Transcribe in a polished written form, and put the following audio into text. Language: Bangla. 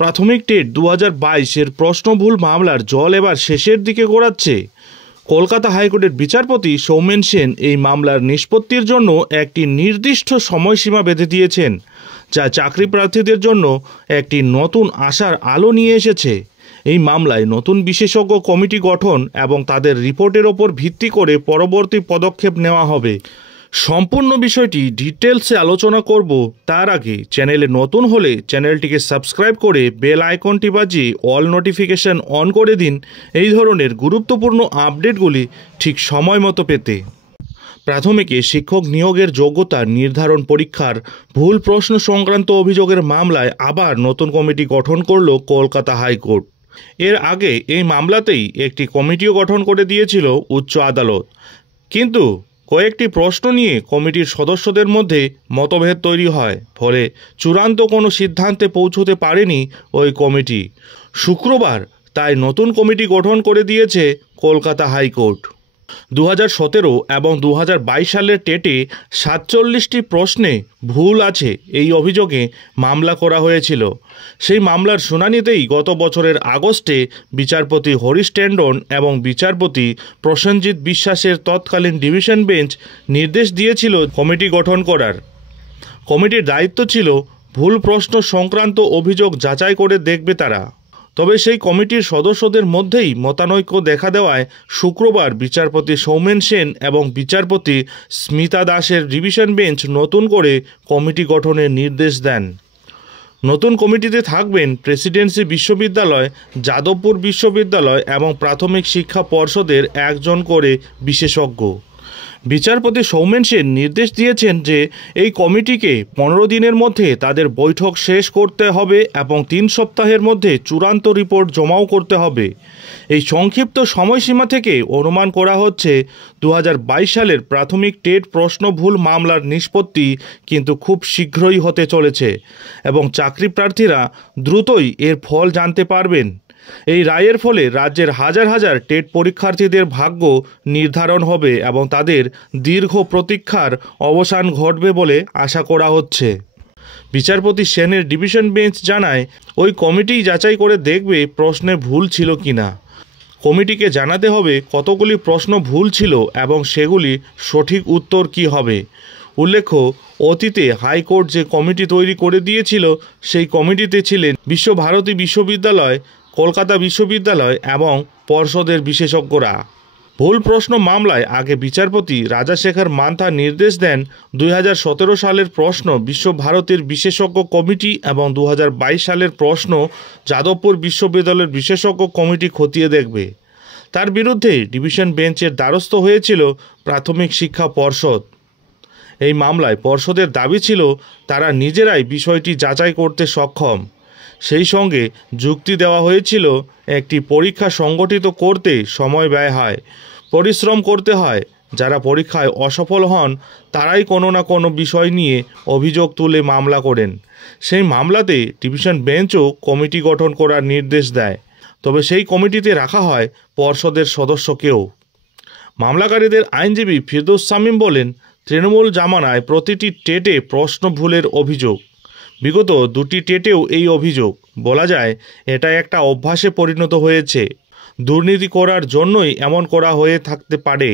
প্রাথমিক টেট 2022-এর প্রশ্নভুল মামলার জল এবার শেষের দিকে গড়াচ্ছে। কলকাতা হাইকোর্টের বিচারপতি সৌমেন সেন এই মামলার নিষ্পত্তির জন্য একটি নির্দিষ্ট সময়সীমা বেঁধে দিয়েছেন, যা চাকরি প্রার্থীদের জন্য একটি নতুন আশার আলো নিয়ে এসেছে। এই মামলায় নতুন বিশেষজ্ঞ কমিটি গঠন এবং তাদের রিপোর্টের ওপর ভিত্তি করে পরবর্তী পদক্ষেপ নেওয়া হবে। সম্পূর্ণ বিষয়টি ডিটেলসে আলোচনা করব। তার আগে চ্যানেলে নতুন হলে চ্যানেলটিকে সাবস্ক্রাইব করে বেল আইকনটি বাজিয়ে অল নোটিফিকেশন অন করে দিন এই ধরনের গুরুত্বপূর্ণ আপডেটগুলি ঠিক সময় মতো পেতে। প্রাথমিকে শিক্ষক নিয়োগের যোগ্যতা নির্ধারণ পরীক্ষার ভুল প্রশ্ন সংক্রান্ত অভিযোগের মামলায় আবার নতুন কমিটি গঠন করল কলকাতা হাইকোর্ট। এর আগে এই মামলাতেই একটি কমিটিও গঠন করে দিয়েছিল উচ্চ আদালত, কিন্তু কয়েকটি প্রশ্ন নিয়ে কমিটির সদস্যদের মধ্যে মতভেদ তৈরি হয়, ফলে চূড়ান্ত কোনো সিদ্ধান্তে পৌঁছতে পারেনি ওই কমিটি। শুক্রবার তাই নতুন কমিটি গঠন করে দিয়েছে কলকাতা হাইকোর্ট। 2017 এবং 2022 সালের টেটে 47টি প্রশ্নে ভুল আছে এই অভিযোগে মামলা করা হয়েছিল। সেই মামলার শুনানিতেই গত বছরের আগস্টে বিচারপতি হরিশ টেন্ডন এবং বিচারপতি প্রসেনজিৎ বিশ্বাসের তৎকালীন ডিভিশন বেঞ্চ নির্দেশ দিয়েছিল কমিটি গঠন করার। কমিটির দায়িত্ব ছিল ভুল প্রশ্ন সংক্রান্ত অভিযোগ যাচাই করে দেখবে তারা। তবে সেই কমিটির সদস্যদের মধ্যেই মতানৈক্য দেখা দেওয়ায় শুক্রবার বিচারপতি সৌমেন সেন এবং বিচারপতি স্মিতা দাসের ডিভিশন বেঞ্চ নতুন করে কমিটি গঠনের নির্দেশ দেন। নতুন কমিটিতে থাকবেন প্রেসিডেন্সি বিশ্ববিদ্যালয়, যাদবপুর বিশ্ববিদ্যালয় এবং প্রাথমিক শিক্ষা পর্ষদের একজন করে বিশেষজ্ঞ। বিচারপতি সৌমেন সেন নির্দেশ দিয়েছেন যে এই কমিটিকে 15 দিনের মধ্যে তাদের বৈঠক শেষ করতে হবে এবং 3 সপ্তাহের মধ্যে চূড়ান্ত রিপোর্ট জমাও করতে হবে। এই সংক্ষিপ্ত সময়সীমা থেকে অনুমান করা হচ্ছে 2022 সালের প্রাথমিক টেট প্রশ্ন ভুল মামলার নিষ্পত্তি কিন্তু খুব শীঘ্রই হতে চলেছে এবং চাকরি প্রার্থীরা দ্রুতই এর ফল জানতে পারবেন। এই রায়ের ফলে রাজ্যের হাজার হাজার টেট পরীক্ষার্থীদের ভাগ্য নির্ধারণ হবে এবং তাদের দীর্ঘ প্রতীক্ষার অবসান ঘটবে বলে আশা করা হচ্ছে। বিচারপতি সেনের ডিভিশন বেঞ্চ জানায় ওই কমিটিই যাচাই করে দেখবে প্রশ্নে ভুল ছিল কিনা। কমিটিকে জানাতে হবে কতগুলি প্রশ্ন ভুল ছিল এবং সেগুলি সঠিক উত্তর কী হবে। উল্লেখ্য, অতীতে হাইকোর্ট যে কমিটি তৈরি করে দিয়েছিল সেই কমিটিতে ছিলেন বিশ্বভারতী বিশ্ববিদ্যালয়, কলকাতা বিশ্ববিদ্যালয় এবং পর্ষদের বিশেষজ্ঞরা। ভুল প্রশ্ন মামলায় আগে বিচারপতি রাজাশেখর মান্থা নির্দেশ দেন 2017 সালের প্রশ্ন বিশ্বভারতীর বিশেষজ্ঞ কমিটি এবং 2022 সালের প্রশ্ন যাদবপুর বিশ্ববিদ্যালয়ের বিশেষজ্ঞ কমিটি খতিয়ে দেখবে। তার বিরুদ্ধে ডিভিশন বেঞ্চের দ্বারস্থ হয়েছিল প্রাথমিক শিক্ষা পর্ষদ। এই মামলায় পর্ষদের দাবি ছিল তারা নিজেরাই বিষয়টি যাচাই করতে সক্ষম। সেই সঙ্গে যুক্তি দেওয়া হয়েছিল একটি পরীক্ষা সংগঠিত করতে সময় ব্যয় হয়, পরিশ্রম করতে হয়। যারা পরীক্ষায় অসফল হন তারাই কোনো না কোনো বিষয় নিয়ে অভিযোগ তুলে মামলা করেন। সেই মামলাতে ডিভিশন বেঞ্চও কমিটি গঠন করার নির্দেশ দেয়, তবে সেই কমিটিতে রাখা হয় পর্ষদের সদস্যকেও। মামলাকারীদের আইনজীবী ফিরদৌস শামীম বলেন, তৃণমূল জামানায় প্রতিটি টেটে প্রশ্ন ভুলের অভিযোগ। বিগত 2টি টেটেও এই অভিযোগ। বলা যায় এটা একটা অভ্যাসে পরিণত হয়েছে। দুর্নীতি করার জন্যই এমন করা হয়ে থাকতে পারে।